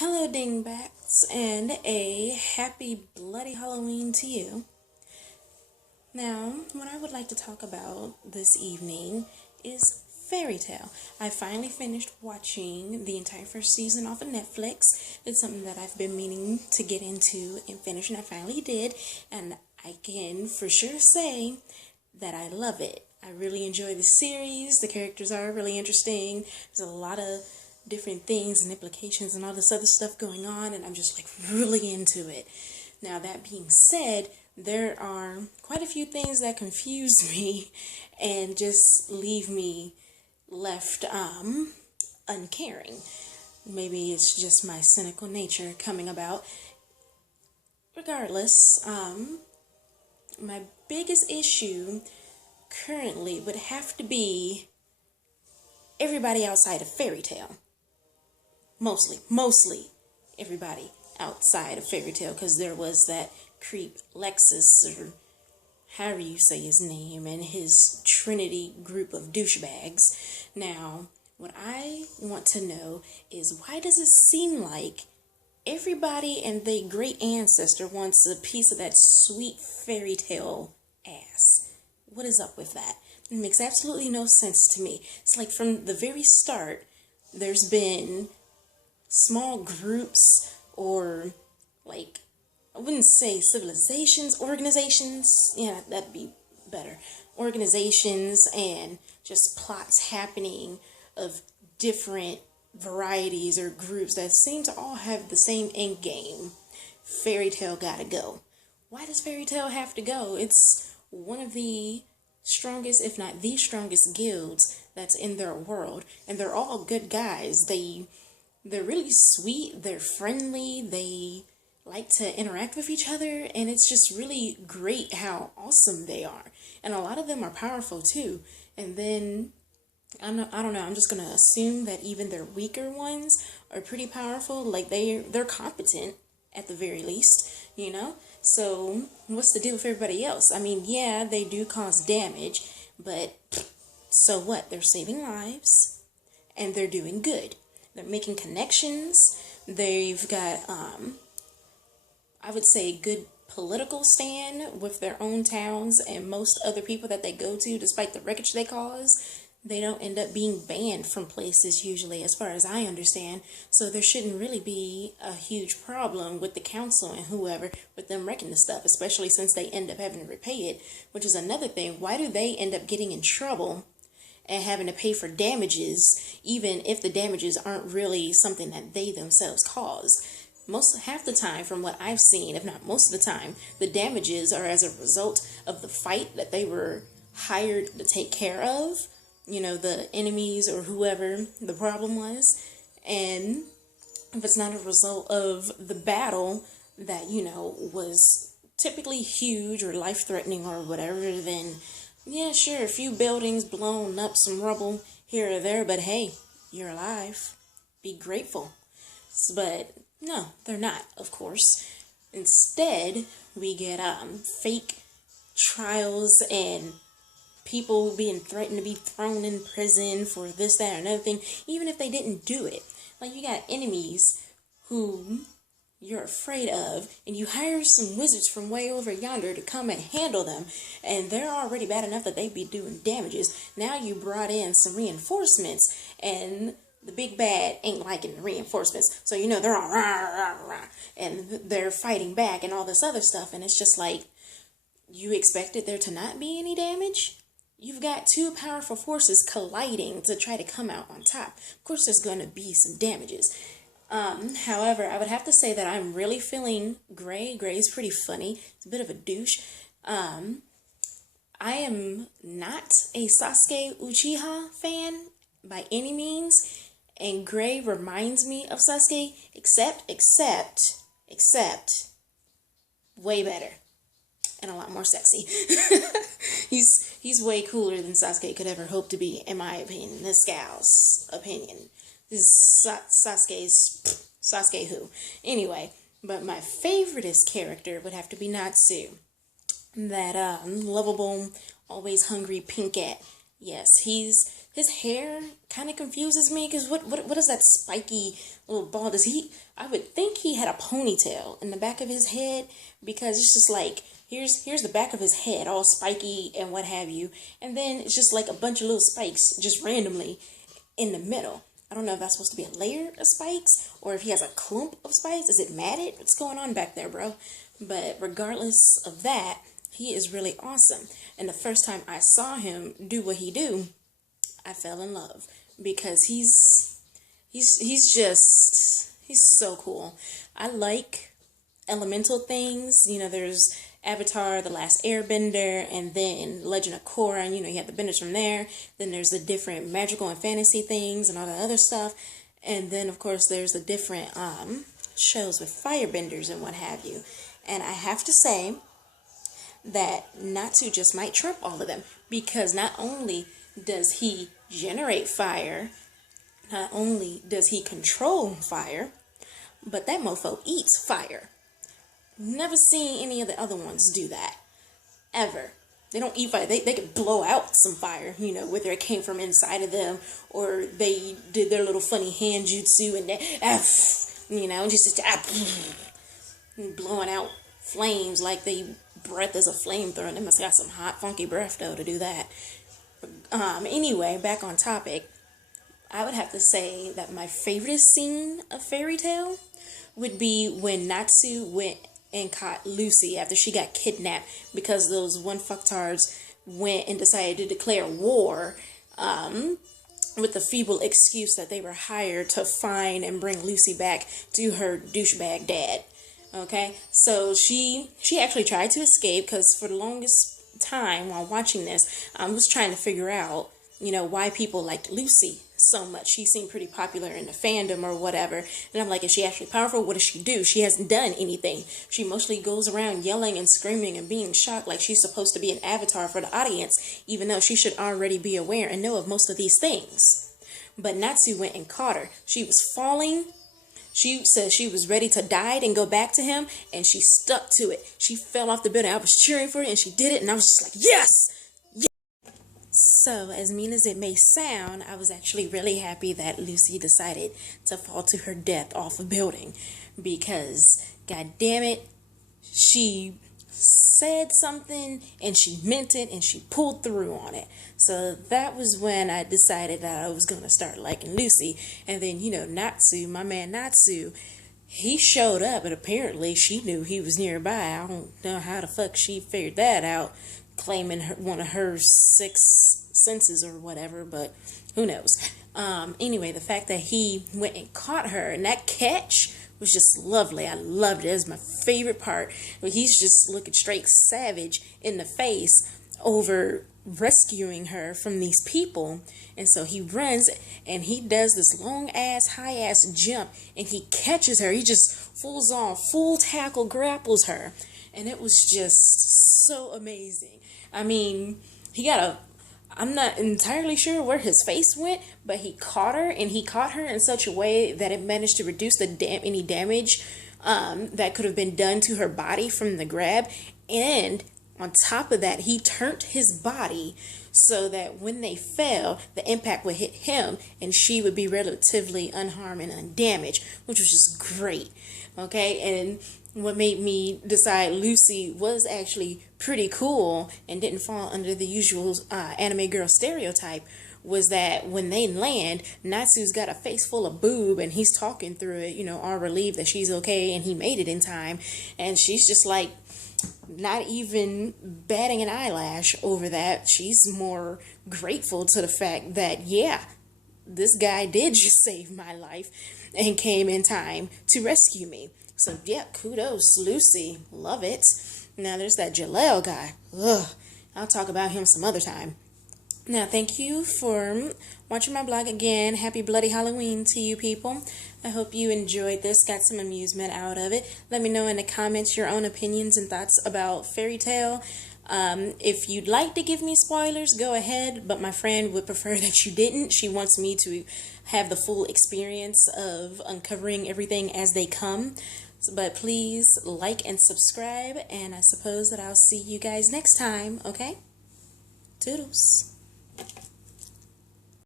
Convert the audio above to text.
Hello, dingbats, and a happy bloody Halloween to you. Now, what I would like to talk about this evening is Fairytail. I finally finished watching the entire first season off of Netflix. It's something that I've been meaning to get into and finish, and I finally did, and I can for sure say that I love it. I really enjoy the series. The characters are really interesting. There's a lot of different things and implications and all this other stuff going on, and I'm just like really into it. Now, that being said, there are quite a few things that confuse me and just leave me left uncaring. Maybe it's just my cynical nature coming about. Regardless, my biggest issue currently would have to be everybody outside of Fairytail. Mostly everybody outside of Fairytail, because there was that creep Lexus, or however you say his name, and his Trinity group of douchebags. Now, what I want to know is, why does it seem like everybody and their great ancestor wants a piece of that sweet Fairytail ass? What is up with that? It makes absolutely no sense to me. It's like from the very start, there's been small groups, or like, I wouldn't say civilizations, organizations, yeah, that'd be better. Organizations and just plots happening of different varieties or groups that seem to all have the same end game. Fairytail gotta go. Why does Fairytail have to go? It's one of the strongest, if not the strongest guilds that's in their world, and they're all good guys. They're really sweet, they're friendly, they like to interact with each other, and it's just really great how awesome they are. And a lot of them are powerful too. And then, I don't know, I'm just going to assume that even their weaker ones are pretty powerful. Like, they're competent, at the very least, you know? So, what's the deal with everybody else? I mean, yeah, they do cause damage, but so what? They're saving lives, and they're doing good. They're making connections. They've got, I would say, a good political stand with their own towns, and most other people that they go to, despite the wreckage they cause, they don't end up being banned from places usually, as far as I understand. So there shouldn't really be a huge problem with the council and whoever with them wrecking the stuff, especially since they end up having to repay it, which is another thing. Why do they end up getting in trouble and having to pay for damages, even if the damages aren't really something that they themselves cause? Half the time, from what I've seen, if not most of the time, the damages are as a result of the fight that they were hired to take care of, you know, the enemies or whoever the problem was. And if it's not a result of the battle that, you know, was typically huge or life-threatening or whatever, then yeah, sure, a few buildings blown up, some rubble here or there, but hey, you're alive. Be grateful. But no, they're not, of course. Instead, we get fake trials and people being threatened to be thrown in prison for this, that, or another thing, even if they didn't do it. Like, you got enemies who you're afraid of, and you hire some wizards from way over yonder to come and handle them, and they're already bad enough that they'd be doing damages. Now you brought in some reinforcements, and the big bad ain't liking the reinforcements, so you know they're all rah, rah, rah, and they're fighting back and all this other stuff, and it's just like, you expected there to not be any damage? You've got two powerful forces colliding to try to come out on top. Of course there's going to be some damages. However, I would have to say that I'm really feeling Gray. Gray is pretty funny. It's a bit of a douche. I am not a Sasuke Uchiha fan by any means, and Gray reminds me of Sasuke, except, way better. And a lot more sexy. He's way cooler than Sasuke could ever hope to be, in my opinion. This gal's opinion. This is Sasuke who. Anyway, but my favoriteest character would have to be Natsu. That lovable, always hungry pink cat. Yes, he's his hair kind of confuses me, because what is that spiky little ball? I would think he had a ponytail in the back of his head, because it's just like, here's the back of his head all spiky and what have you, and then it's just like a bunch of little spikes just randomly in the middle. I don't know if that's supposed to be a layer of spikes or if he has a clump of spikes. Is it matted? What's going on back there, bro? But regardless of that, he is really awesome. And the first time I saw him do what he do, I fell in love, because he's so cool. I like elemental things. You know, there's Avatar, The Last Airbender, and then Legend of Korra, and you have the benders from there. Then there's the different magical and fantasy things and all that other stuff. And then, of course, there's the different shows with firebenders and what have you. And I have to say that Natsu just might trump all of them, because not only does he generate fire, not only does he control fire, but that mofo eats fire. Never seen any of the other ones do that, ever. They don't eat fire. They could blow out some fire, whether it came from inside of them or they did their little funny hand jutsu and blowing out flames like they breath is a flamethrower. They must have got some hot, funky breath, though, to do that. Anyway, back on topic, I would have to say that my favorite scene of Fairytail would be when Natsu went and caught Lucy after she got kidnapped, because those one fucktards went and decided to declare war with the feeble excuse that they were hired to find and bring Lucy back to her douchebag dad. Okay, so she actually tried to escape, because for the longest time while watching this, I was trying to figure out, why people liked Lucy so much. She seemed pretty popular in the fandom or whatever. And I'm like, is she actually powerful? What does she do? She hasn't done anything. She mostly goes around yelling and screaming and being shocked, like she's supposed to be an avatar for the audience, even though she should already be aware and know of most of these things. But Natsu went and caught her. She was falling. She said she was ready to die and go back to him, and she stuck to it. She fell off the building. I was cheering for her, and she did it, and I was just like, yes! So, as mean as it may sound, I was actually really happy that Lucy decided to fall to her death off a building, because, god damn it, she said something and she meant it and she pulled through on it. So that was when I decided that I was going to start liking Lucy. And then, Natsu, my man Natsu, he showed up, and apparently she knew he was nearby. I don't know how the fuck she figured that out, claiming one of her 6 senses or whatever, but who knows. Anyway, the fact that he went and caught her, and that catch was just lovely. I loved it. It was my favorite part. He's just looking straight savage in the face over rescuing her from these people. And so he runs and he does this long ass, high ass jump, and he catches her. He just full tackle grapples her. And it was just so amazing. I mean, I'm not entirely sure where his face went, but he caught her, and he caught her in such a way that it managed to reduce any damage that could have been done to her body from the grab. And on top of that, he turned his body so that when they fell, the impact would hit him and she would be relatively unharmed and undamaged, which was just great. Okay, and what made me decide Lucy was actually pretty cool and didn't fall under the usual anime girl stereotype was that when they land, Natsu's got a face full of boob and he's talking through it, all relieved that she's okay and he made it in time. And she's just like not even batting an eyelash over that. She's more grateful to the fact that, yeah, this guy did just save my life and came in time to rescue me. So, yeah, kudos, Lucy. Love it. Now, there's that Jaleel guy. Ugh. I'll talk about him some other time. Now, thank you for watching my blog again. Happy Bloody Halloween to you people. I hope you enjoyed this, got some amusement out of it. Let me know in the comments your own opinions and thoughts about Fairytail. If you'd like to give me spoilers, go ahead, but my friend would prefer that you didn't. She wants me to have the full experience of uncovering everything as they come. But please like and subscribe, and I suppose that I'll see you guys next time, okay? Toodles.